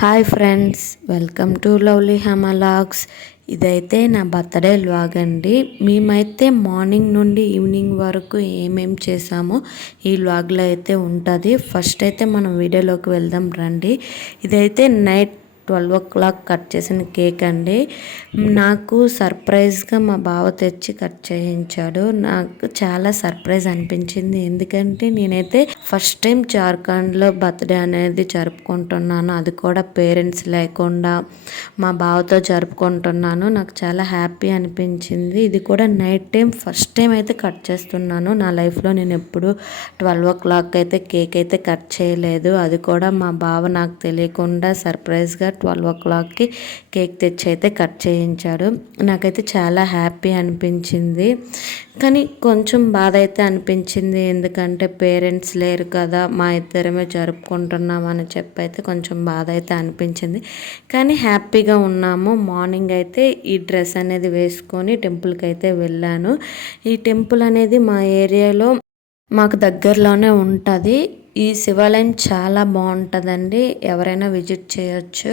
Hi friends, welcome to lovely హెమలాగ్స్. ఇదైతే నా బర్త్డే వ్లాగ్ అండి. మేమైతే మార్నింగ్ నుండి ఈవినింగ్ వరకు ఏమేం చేసామో ఈ వ్లాగ్లో అయితే ఉంటుంది. ఫస్ట్ అయితే మనం వీడియోలోకి వెళ్దాం రండి. ఇదైతే నైట్ 12 o'clock కట్ చేసిన కేక్ అండి. నాకు సర్ప్రైజ్గా మా బావ తెచ్చి కట్ చేయించాడు. నాకు చాలా సర్ప్రైజ్ అనిపించింది. ఎందుకంటే నేనైతే ఫస్ట్ టైం జార్ఖండ్లో బర్త్డే అనేది జరుపుకుంటున్నాను. అది కూడా పేరెంట్స్ లేకుండా మా బావతో జరుపుకుంటున్నాను. నాకు చాలా హ్యాపీ అనిపించింది. ఇది కూడా నైట్ టైం ఫస్ట్ టైం అయితే కట్ చేస్తున్నాను. నా లైఫ్లో నేను ఎప్పుడు 12 o'clock అయితే కేక్ అయితే కట్ చేయలేదు. అది కూడా మా బావ నాకు తెలియకుండా సర్ప్రైజ్గా 12 o'clockకి కేక్ తెచ్చి అయితే కట్ చేయించాడు. నాకైతే చాలా హ్యాపీ అనిపించింది. కానీ కొంచెం బాధ అయితే అనిపించింది. ఎందుకంటే పేరెంట్స్ లేరు కదా, మా ఇద్దరమే జరుపుకుంటున్నాం అని చెప్పి అయితే కొంచెం బాధ అయితే అనిపించింది. కానీ హ్యాపీగా ఉన్నాము. మార్నింగ్ అయితే ఈ డ్రెస్ అనేది వేసుకొని టెంపుల్కి అయితే వెళ్ళాను. ఈ టెంపుల్ అనేది మా ఏరియాలో మాకు దగ్గరలోనే ఉంటుంది. ఈ శివాలయం చాలా బాగుంటుందండి. ఎవరైనా విజిట్ చేయొచ్చు.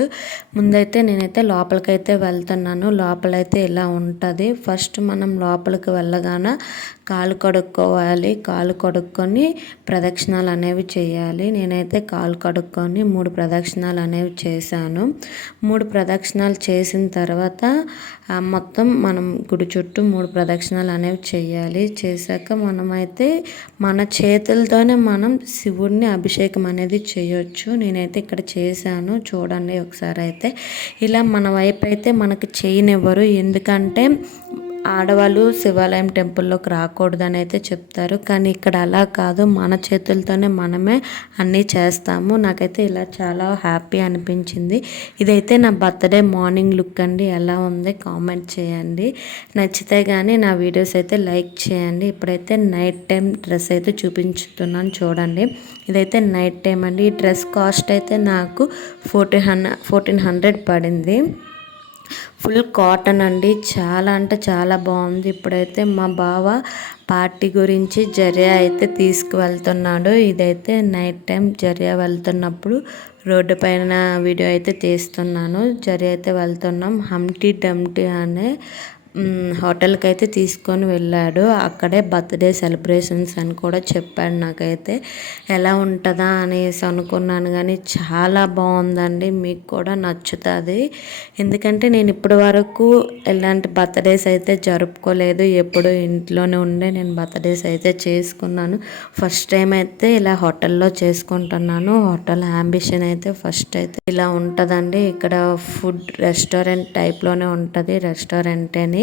ముందైతే నేనైతే లోపలికైతే వెళ్తున్నాను. లోపలైతే ఇలా ఉంటుంది. ఫస్ట్ మనం లోపలికి వెళ్ళగానే కాలు కడుక్కోవాలి. కాలు కడుక్కొని ప్రదక్షిణాలు అనేవి చేయాలి. నేనైతే కాలు కడుక్కొని 3 ప్రదక్షిణాలు అనేవి చేశాను. 3 ప్రదక్షిణాలు చేసిన తర్వాత మొత్తం మనం గుడి చుట్టూ 3 ప్రదక్షిణాలు అనేవి చేయాలి. చేశాక మనమైతే మన చేతులతోనే మనం శివుడిని అభిషేకం అనేది చేయొచ్చు. నేనైతే ఇక్కడ చేశాను, చూడండి ఒకసారి. అయితే ఇలా మన వైపు అయితే మనకి చేయనివ్వరు. ఎందుకంటే ఆడవాళ్ళు శివాలయం టెంపుల్లోకి రాకూడదని అయితే చెప్తారు. కానీ ఇక్కడ అలా కాదు, మన చేతులతోనే మనమే అన్నీ చేస్తాము. నాకైతే ఇలా చాలా హ్యాపీ అనిపించింది. ఇదైతే నా బర్త్డే మార్నింగ్ లుక్ అండి. ఎలా ఉంది కామెంట్ చేయండి. నచ్చితే కానీ నా వీడియోస్ అయితే లైక్ చేయండి. ఇప్పుడైతే నైట్ టైం డ్రెస్ అయితే చూపించుతున్నాను, చూడండి. ఇదైతే నైట్ టైం అండి. ఈ డ్రెస్ కాస్ట్ అయితే నాకు 1400 పడింది. ఫుల్ కాటన్ అండి. చాలా అంటే చాలా బాగుంది. ఇప్పుడైతే మా బావ పార్టీ గురించి జరియా అయితే తీసుకువెళ్తున్నాడు. ఇదైతే నైట్ టైం జరియా వెళ్తున్నప్పుడు రోడ్డు పైన వీడియో అయితే తీస్తున్నాను. జరియా అయితే వెళ్తున్నాం. హంటీ డమ్టీ అనే హోటల్కి అయితే తీసుకొని వెళ్ళాడు. అక్కడే బర్త్డే సెలబ్రేషన్స్ అని కూడా చెప్పాడు. నాకైతే ఎలా ఉంటుందా అనేసి అనుకున్నాను, కానీ చాలా బాగుందండి. మీకు కూడా నచ్చుతుంది. ఎందుకంటే నేను ఇప్పటి వరకు ఎలాంటి బర్త్డేస్ అయితే జరుపుకోలేదు. ఎప్పుడు ఇంట్లోనే ఉండే నేను బర్త్డేస్ అయితే చేసుకున్నాను. ఫస్ట్ టైం అయితే ఇలా హోటల్లో చేసుకుంటున్నాను. హోటల్ అంబిషన్ అయితే ఫస్ట్ అయితే ఇలా ఉంటుందండి. ఇక్కడ ఫుడ్ రెస్టారెంట్ టైప్లోనే ఉంటుంది. రెస్టారెంట్ అని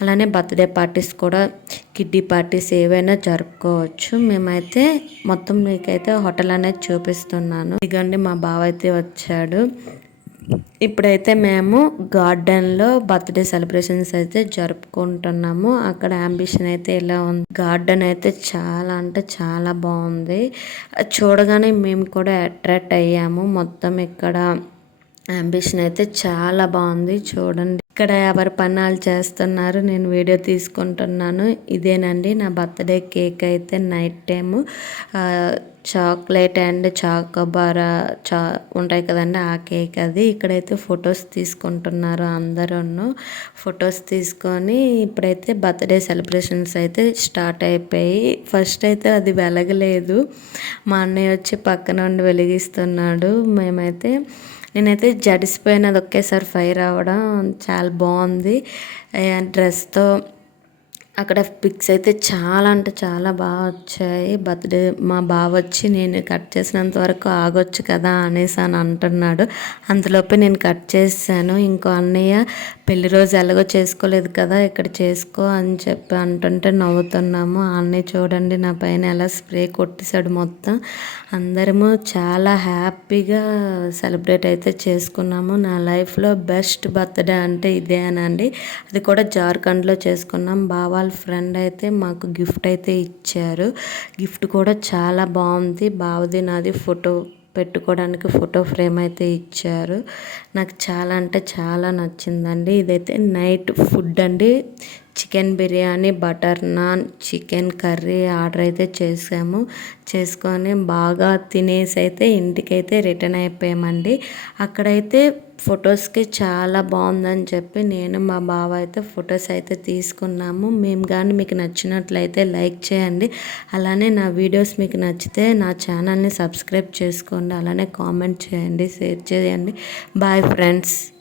అలానే బర్త్డే పార్టీస్ కూడా, కిడ్డీ పార్టీస్ ఏవైనా జరుపుకోవచ్చు. మేమైతే మొత్తం మీకైతే హోటల్ అనేది చూపిస్తున్నాను. ఇదిగోండి మా బావ అయితే వచ్చాడు. ఇప్పుడైతే మేము గార్డెన్లో బర్త్డే సెలబ్రేషన్స్ అయితే జరుపుకుంటున్నాము. అక్కడ అంబిషన్ అయితే ఇలా ఉంది. గార్డెన్ అయితే చాలా అంటే చాలా బాగుంది. చూడగానే మేము కూడా అట్రాక్ట్ అయ్యాము. మొత్తం ఇక్కడ అంబిషన్ అయితే చాలా బాగుంది. చూడండి, ఇక్కడ ఎవరి పన్నాలు చేస్తున్నారు, నేను వీడియో తీసుకుంటున్నాను. ఇదేనండి నా బర్త్డే కేక్. అయితే నైట్ టైము చాక్లెట్ అండ్ చాకోబారా ఉంటాయి కదండి, ఆ కేక్ అది. ఇక్కడైతే ఫొటోస్ తీసుకుంటున్నారు అందరూ. ఫొటోస్ తీసుకొని ఇప్పుడైతే బర్త్డే సెలబ్రేషన్స్ అయితే స్టార్ట్ అయిపోయి. ఫస్ట్ అయితే అది వెలగలేదు. మా అన్నయ్య వచ్చి పక్కన ఉండి వెలిగిస్తున్నాడు. నేనైతే జడిసిపోయినది ఒకేసారి ఫైర్ అవ్వడం చాలా బాగుంది. డ్రెస్తో అక్కడ పిక్స్ అయితే చాలా అంటే చాలా బాగా వచ్చాయి. బర్త్డే మా బావ వచ్చి నేను కట్ చేసినంత వరకు ఆగొచ్చు కదా అనేసి అని అంటున్నాడు. అంతలోపే నేను కట్ చేశాను. ఇంకో అన్నయ్య పెళ్లి రోజు ఎలాగో చేసుకోలేదు కదా, ఇక్కడ చేసుకో అని చెప్పి అంటుంటే నవ్వుతున్నాము. ఆ అన్నయ్య చూడండి నా పైన ఎలా స్ప్రే కొట్టేశాడు మొత్తం. అందరము చాలా హ్యాపీగా సెలబ్రేట్ అయితే చేసుకున్నాము. నా లైఫ్లో బెస్ట్ బర్త్డే అంటే ఇదేనండి. అది కూడా జార్ఖండ్లో చేసుకున్నాం. బావ ఫ్రెండ్ అయితే మాకు గిఫ్ట్ అయితే ఇచ్చారు. గిఫ్ట్ కూడా చాలా బాగుంది. బావది నాది ఫోటో పెట్టుకోవడానికి ఫోటో ఫ్రేమ్ అయితే ఇచ్చారు. నాకు చాలా అంటే చాలా నచ్చిందండి. ఇదైతే నైట్ ఫుడ్ అండి. Chicken biryani, butter non, chicken curry order అయితే చేసుకొని బాగా తినేసి అయితే ఇంటికైతే రిటర్న్ అయిపోయామండి. అక్కడైతే ఫొటోస్కి చాలా బాగుందని చెప్పి నేను మా బావ అయితే ఫొటోస్ అయితే తీసుకున్నాము. మేము కానీ మీకు నచ్చినట్లయితే లైక్ చేయండి. అలానే నా వీడియోస్ మీకు నచ్చితే నా ఛానల్ని సబ్స్క్రైబ్ చేసుకోండి. అలానే కామెంట్ చేయండి, షేర్ చేయండి. Bye friends.